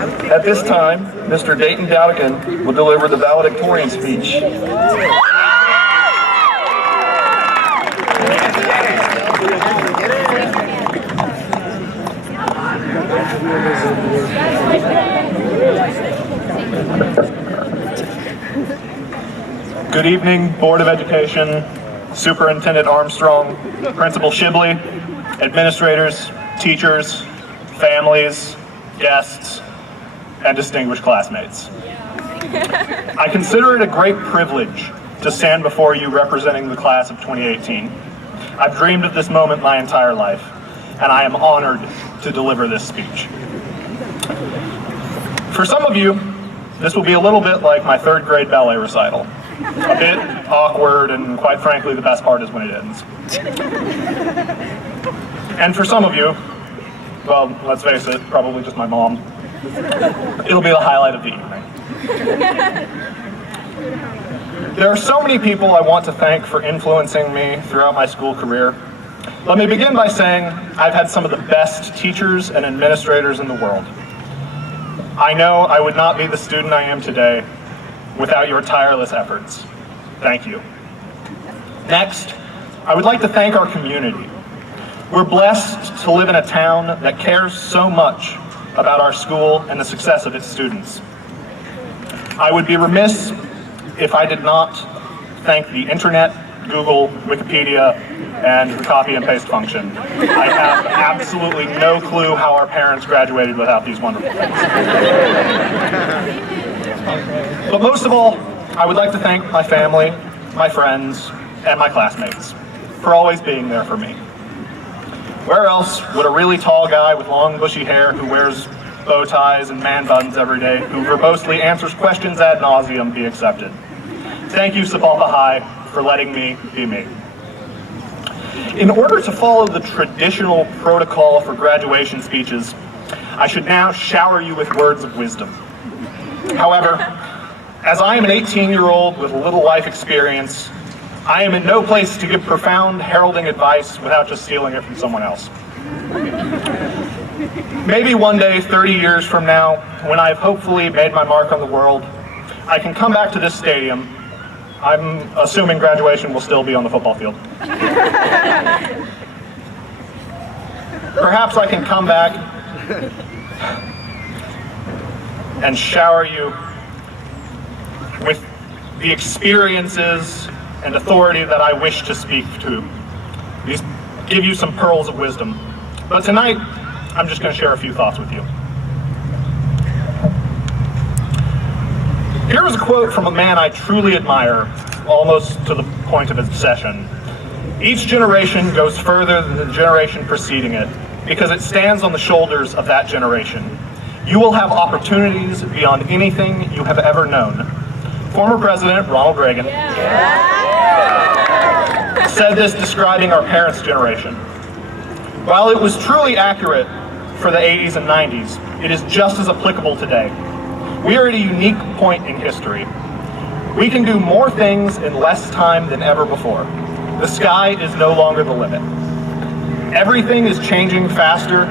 At this time, Mr. Dayton Doudican will deliver the valedictorian speech. Good evening, Board of Education, Superintendent Armstrong, Principal Shibley, administrators, teachers, families, guests, and distinguished classmates. I consider it a great privilege to stand before you representing the class of 2018. I've dreamed of this moment my entire life, and I am honored to deliver this speech. For some of you, this will be a little bit like my third grade ballet recital. A bit awkward, and quite frankly, the best part is when it ends. And for some of you, well, let's face it, probably just my mom, it'll be the highlight of the evening. There are so many people I want to thank for influencing me throughout my school career. Let me begin by saying I've had some of the best teachers and administrators in the world. I know I would not be the student I am today without your tireless efforts. Thank you. Next, I would like to thank our community. We're blessed to live in a town that cares so much about our school and the success of its students. I would be remiss if I did not thank the internet, Google, Wikipedia, and the copy and paste function. I have absolutely no clue how our parents graduated without these wonderful things. But most of all, I would like to thank my family, my friends, and my classmates for always being there for me. Where else would a really tall guy with long bushy hair who wears bow ties and man buns every day, who verbosely answers questions ad nauseum, be accepted? Thank you, Sapulpa High, for letting me be me. In order to follow the traditional protocol for graduation speeches, I should now shower you with words of wisdom. However, as I am an 18-year-old with little life experience, I am in no place to give profound heralding advice without just stealing it from someone else. Maybe one day, 30 years from now, when I've hopefully made my mark on the world, I can come back to this stadium. I'm assuming graduation will still be on the football field. Perhaps I can come back and shower you with the experiences and authority that I wish to speak to. These give you some pearls of wisdom. But tonight, I'm just going to share a few thoughts with you. Here is a quote from a man I truly admire, almost to the point of obsession. Each generation goes further than the generation preceding it because it stands on the shoulders of that generation. You will have opportunities beyond anything you have ever known. Former President Ronald Reagan said this describing our parents' generation. While it was truly accurate for the 80s and 90s, it is just as applicable today. We are at a unique point in history. We can do more things in less time than ever before. The sky is no longer the limit. Everything is changing faster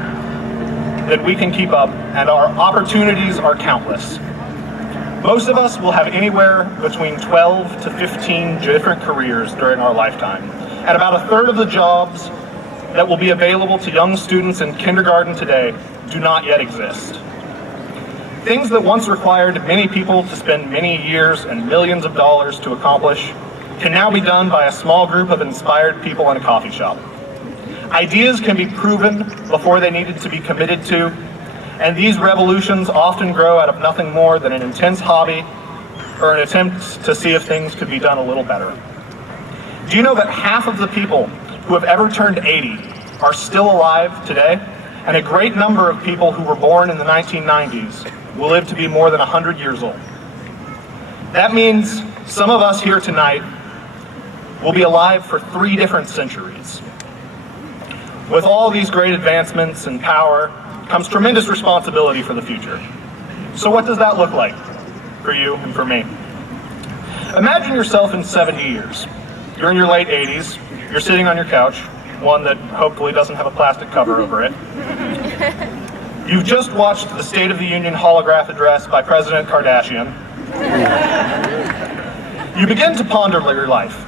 than we can keep up, and our opportunities are countless. Most of us will have anywhere between 12 to 15 different careers during our lifetime, and about a third of the jobs that will be available to young students in kindergarten today do not yet exist. Things that once required many people to spend many years and millions of dollars to accomplish can now be done by a small group of inspired people in a coffee shop. Ideas can be proven before they needed to be committed to, and these revolutions often grow out of nothing more than an intense hobby or an attempt to see if things could be done a little better. Do you know that half of the people who have ever turned 80 are still alive today? And a great number of people who were born in the 1990s will live to be more than 100 years old. That means some of us here tonight will be alive for 3 different centuries. With all these great advancements and power comes tremendous responsibility for the future. So what does that look like for you and for me? Imagine yourself in 70 years. You're in your late 80s, you're sitting on your couch, one that hopefully doesn't have a plastic cover over it. You've just watched the State of the Union holograph address by President Kardashian. You begin to ponder your life.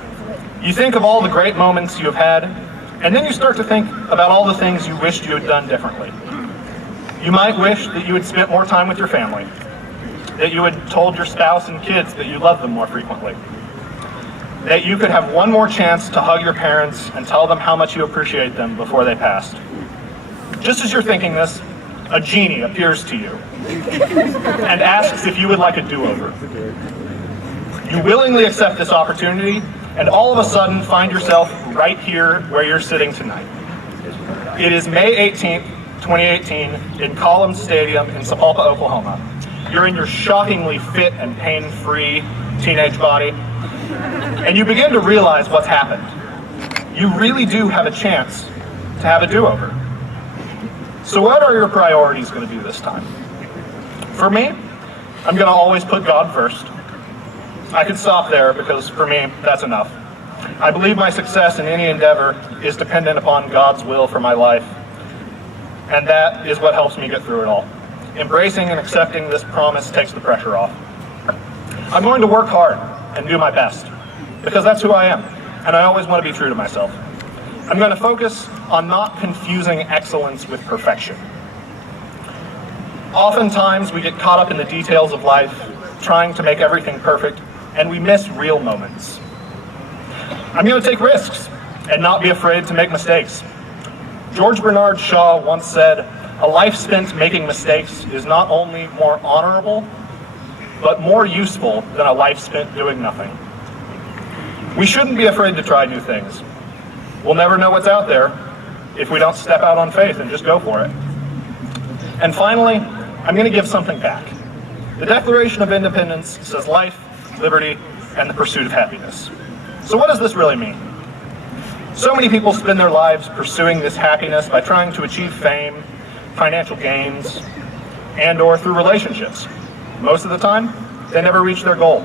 You think of all the great moments you have had, and then you start to think about all the things you wished you had done differently. You might wish that you had spent more time with your family, that you had told your spouse and kids that you loved them more frequently, that you could have one more chance to hug your parents and tell them how much you appreciate them before they passed. Just as you're thinking this, a genie appears to you and asks if you would like a do-over. You willingly accept this opportunity and all of a sudden find yourself right here where you're sitting tonight. It is May 18th, 2018 in Collins Stadium in Sapulpa, Oklahoma. You're in your shockingly fit and pain-free teenage body, and you begin to realize what's happened. You really do have a chance to have a do-over. So what are your priorities going to do this time? For me, I'm going to always put God first. I could stop there because for me, that's enough. I believe my success in any endeavor is dependent upon God's will for my life, and that is what helps me get through it all. Embracing and accepting this promise takes the pressure off. I'm going to work hard and do my best, because that's who I am, and I always want to be true to myself. I'm going to focus on not confusing excellence with perfection. Oftentimes, we get caught up in the details of life, trying to make everything perfect, and we miss real moments. I'm going to take risks and not be afraid to make mistakes. George Bernard Shaw once said, "A life spent making mistakes is not only more honorable, but more useful than a life spent doing nothing." We shouldn't be afraid to try new things. We'll never know what's out there if we don't step out on faith and just go for it. And finally, I'm going to give something back. The Declaration of Independence says life, liberty, and the pursuit of happiness. So what does this really mean? So many people spend their lives pursuing this happiness by trying to achieve fame, financial gains, and/or through relationships. Most of the time, they never reach their goal.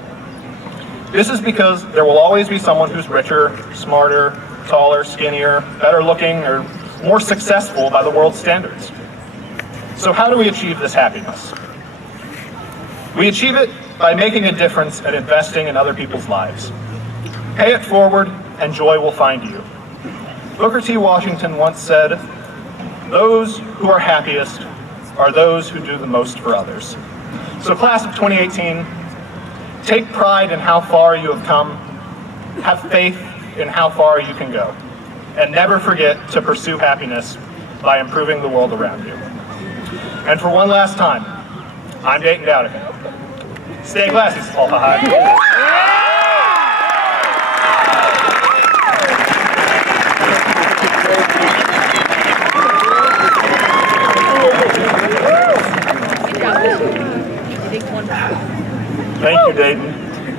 This is because there will always be someone who's richer, smarter, taller, skinnier, better looking, or more successful by the world's standards. So how do we achieve this happiness? We achieve it by making a difference and investing in other people's lives. Pay it forward, and joy will find you. Booker T. Washington once said, "Those who are happiest are those who do the most for others." So class of 2018, take pride in how far you have come, have faith in how far you can go, and never forget to pursue happiness by improving the world around you. And for one last time, I'm Dayton Doudican. Stay classy, Sapulpa High.